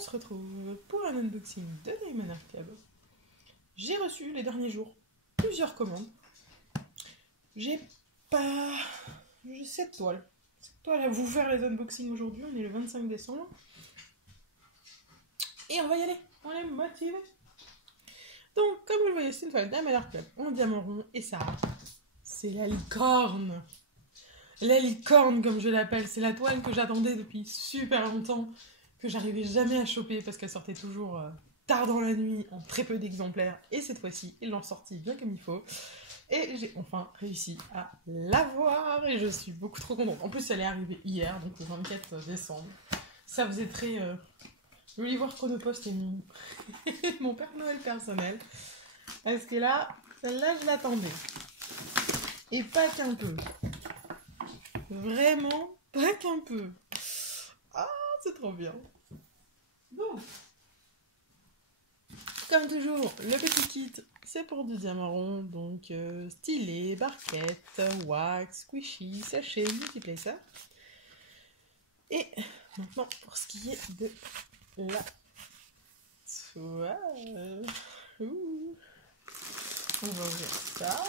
on se retrouve pour un unboxing de Diamond Art Club. J'ai reçu les derniers jours plusieurs commandes. J'ai 7 toiles. 7 toiles à vous faire les unboxings aujourd'hui. On est le 25 décembre. Et on va y aller. On est motivé. Donc, comme vous le voyez, c'est une toile Diamond Art Club en diamant rond. Et ça, c'est la licorne. La licorne, comme je l'appelle. C'est la toile que j'attendais depuis super longtemps, que j'arrivais jamais à choper parce qu'elle sortait toujours tard dans la nuit en très peu d'exemplaires. Et cette fois-ci, ils l'ont sortie bien comme il faut. Et j'ai enfin réussi à l'avoir et je suis beaucoup trop contente. En plus, elle est arrivée hier, donc le 24 décembre. Ça faisait très... Je voulais voir Chronopost et mon Père Noël personnel. Parce que là, celle-là, je l'attendais. Et pas qu'un peu. Vraiment, pas qu'un peu. Ah, c'est trop bien. Donc, comme toujours, le petit kit, c'est pour du diamant rond. Donc, stylet, barquette, wax, squishy, sachet, multiplacer. Et maintenant, pour ce qui est de la toile. On va ouvrir ça.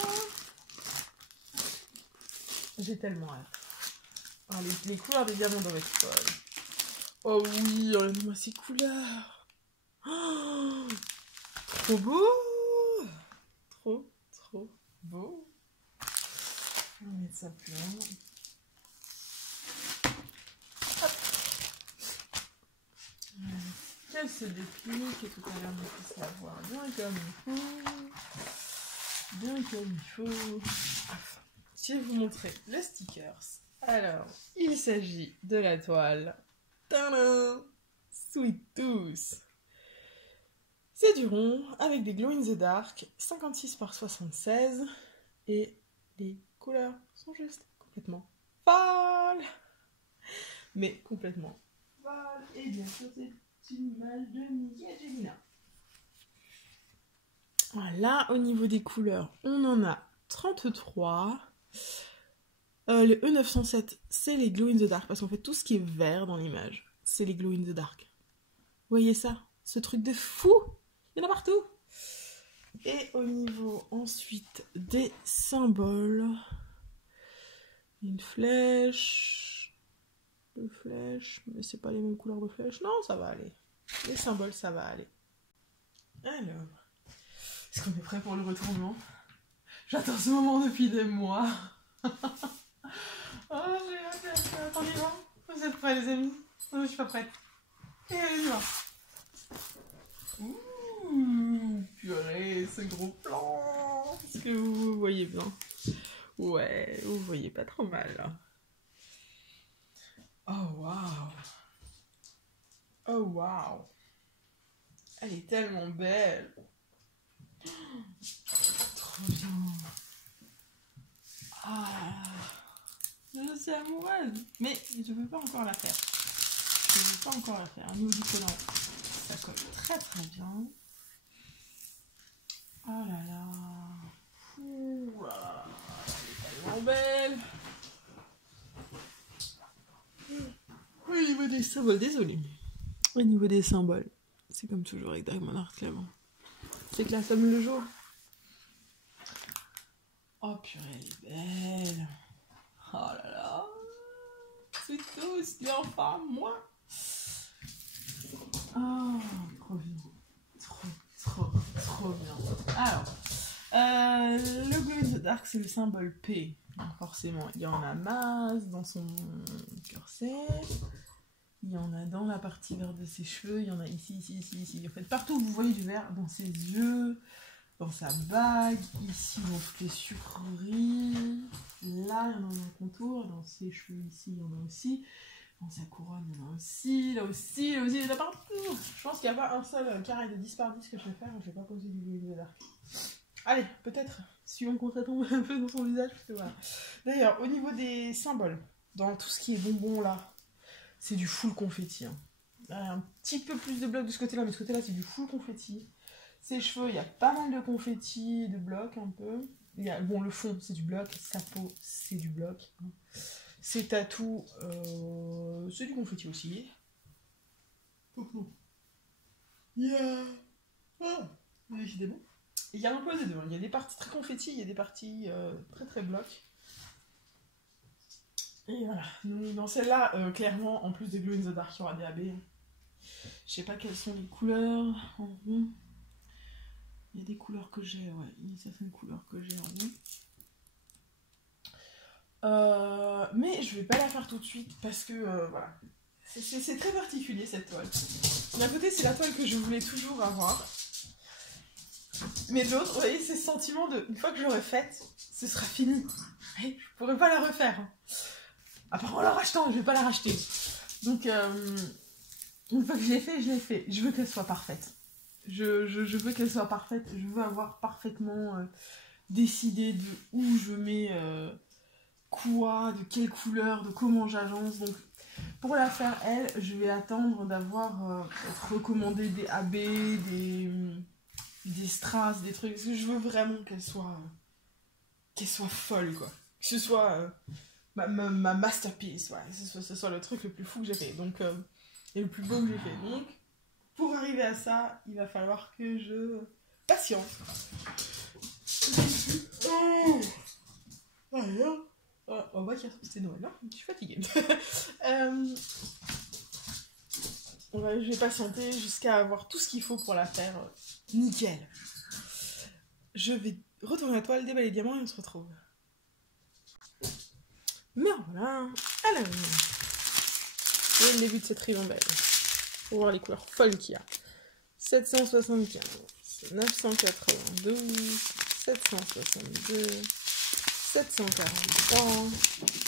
J'ai tellement hâte. Ah, les couleurs des diamants dans cette toile. Oh oui, regardez-moi ces couleurs. Oh, trop beau. Trop beau. On va mettre ça plus loin. Hop. Qu'elle se déplie, que tout à l'heure on puisse la voir bien comme il faut. Bien comme il faut. Je vais vous montrer le stickers. Alors, il s'agit de la toile Tadam! Sweet Tooth. C'est du rond avec des glow in the dark 56 par 76 et les couleurs sont juste complètement folles. Mais complètement folles. Et bien sûr, c'est une image de Miki et Jelina. Voilà, au niveau des couleurs, on en a 33. Le E907, c'est les glow in the dark, parce qu'en fait, tout ce qui est vert dans l'image, c'est les glow in the dark. Vous voyez ça? Ce truc de fou! Il y en a partout! Et au niveau, ensuite, des symboles, une flèche, deux flèches, mais c'est pas les mêmes couleurs de flèches. Non, ça va aller. Les symboles, ça va aller. Alors, est-ce qu'on est prêt pour le retournement? J'attends ce moment depuis des mois. Oh, j'ai hâte. Attendez, voir. Vous êtes prêts, les amis? Non, je suis pas prête. Et allez, va. Ouh, purée, ce gros plan. Est-ce que vous voyez bien? Ouais, vous voyez pas trop mal, là. Oh, waouh. Oh, waouh. Elle est tellement belle. Trop bien. Ah. Je suis amoureuse, mais je ne peux pas encore la faire. Je ne peux pas encore la faire. Au niveau du collant, ça colle très bien. Oh là là. Ouh là là. Elle est tellement belle. Au niveau des symboles, désolé. Au niveau des symboles, c'est comme toujours avec Diamond Art Club. C'est classe comme le jour. Oh purée, elle est belle. Oh là là. C'est tout, c'est enfin moi. Oh, trop bien. Trop bien. Alors, le glow in the dark, c'est le symbole P. Donc forcément, il y en a masse dans son corset. Il y en a dans la partie verte de ses cheveux. Il y en a ici. En fait, partout où vous voyez du vert, dans ses yeux, dans sa bague, ici dans toutes les sucreries. Là, il y en a un contour. Dans ses cheveux, ici, il y en a aussi. Dans sa couronne, il y en a aussi. Là aussi, il y en a partout. Je pense qu'il n'y a pas un seul carré de 10 par 10 que je vais faire. Je ne vais pas poser du glow in the dark. Allez, peut-être, si on compte tomber un peu dans son visage. Parce que voilà. D'ailleurs, au niveau des symboles, dans tout ce qui est bonbons là, c'est du full confetti. Hein. Un petit peu plus de blocs de ce côté-là, mais de ce côté-là, c'est du full confetti. Ses cheveux, il y a pas mal de confetti, de blocs un peu. Il y a, bon, le fond, c'est du bloc. Sa peau, c'est du bloc. Hein. Ses tatous, c'est du confetti aussi. Coucou. Il y a... Ah, décidément. Il y a un peu des deux. Il y a des parties très confetti, il y a des parties très très blocs. Et voilà. Donc, dans celle-là, clairement, en plus des Glow in the Dark, il y aura des AB. Je sais pas quelles sont les couleurs en rond. Il y a des couleurs que j'ai, ouais. Il y a certaines couleurs que j'ai en rond. Mais je vais pas la faire tout de suite parce que, voilà. C'est très particulier cette toile. D'un côté, c'est la toile que je voulais toujours avoir. Mais de l'autre, vous voyez, c'est ce sentiment de, une fois que je l'aurai faite, ce sera fini. Et je pourrai pas la refaire. À part en la rachetant, je vais pas la racheter. Donc, une fois que je l'ai fait, je l'ai fait. Je veux qu'elle soit parfaite. Je veux qu'elle soit parfaite. Je veux avoir parfaitement décidé de où je mets quoi, de quelle couleur, de comment j'agence. Donc, pour la faire, elle, je vais attendre d'avoir recommandé des AB, des strass, des trucs. Parce que je veux vraiment qu'elle soit folle, quoi. Que ce soit ma masterpiece, ouais. Que ce soit le truc le plus fou que j'ai fait. Donc, et le plus beau que j'ai fait. Donc, pour arriver à ça, il va falloir que je patiente. On voit qu'il y a c'était Noël, non? Je suis fatiguée. Je vais patienter jusqu'à avoir tout ce qu'il faut pour la faire nickel. Je vais retourner la toile, déballer les diamants et on se retrouve. Mais voilà, à la main. C'est le début de cette ribambelle. Pour voir les couleurs folles qu'il y a. 775, 992, 762, 743,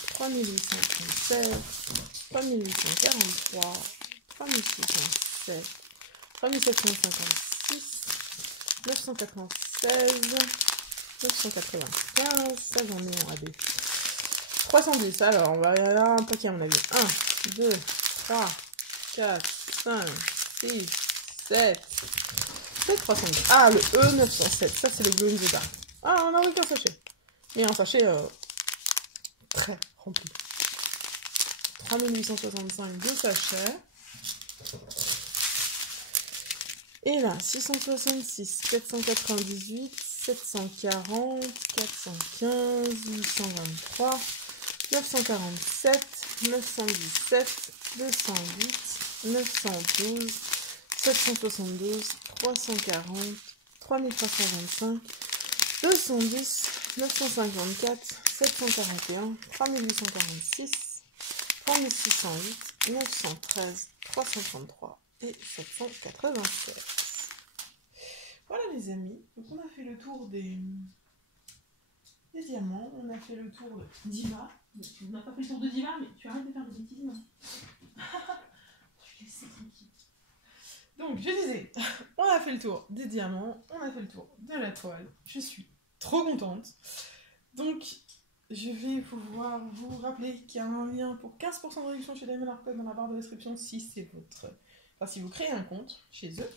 3837, 3843, 3607, 3756, 996, 995, ça j'en ai en AB. 310, alors on va aller là un paquet à mon avis. 1, 2, 3, 4, 5, 6, 7, 310. Ah, le E907, ça c'est le Glow in the Dark. Ah, on a qu'un sachet. Mais un sachet très rempli. 3865, 2 sachets. Et là, 666, 498, 740, 415, 823, 947, 917, 208, 912, 772, 340, 3325, 210, 954, 741, 3846, 3608, 913, 333 et 796. Voilà les amis, donc on a fait le tour des diamants, on a fait le tour de Diva. Tu n'as pas fait le tour de Diva, mais tu arrêtes de faire des bêtises. Tu laisses tranquille. Donc je disais, on a fait le tour des diamants, on a fait le tour de la toile. Je suis trop contente. Donc je vais pouvoir vous rappeler qu'il y a un lien pour 15% de réduction chez Diamond Art Club dans la barre de description si c'est votre... Enfin, si vous créez un compte chez eux.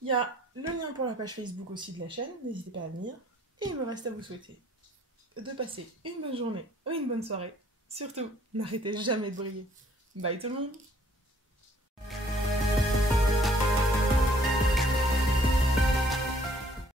Il y a le lien pour la page Facebook aussi de la chaîne, n'hésitez pas à venir. Et il me reste à vous souhaiter de passer une bonne journée ou une bonne soirée. Surtout, n'arrêtez jamais de briller. Bye tout le monde!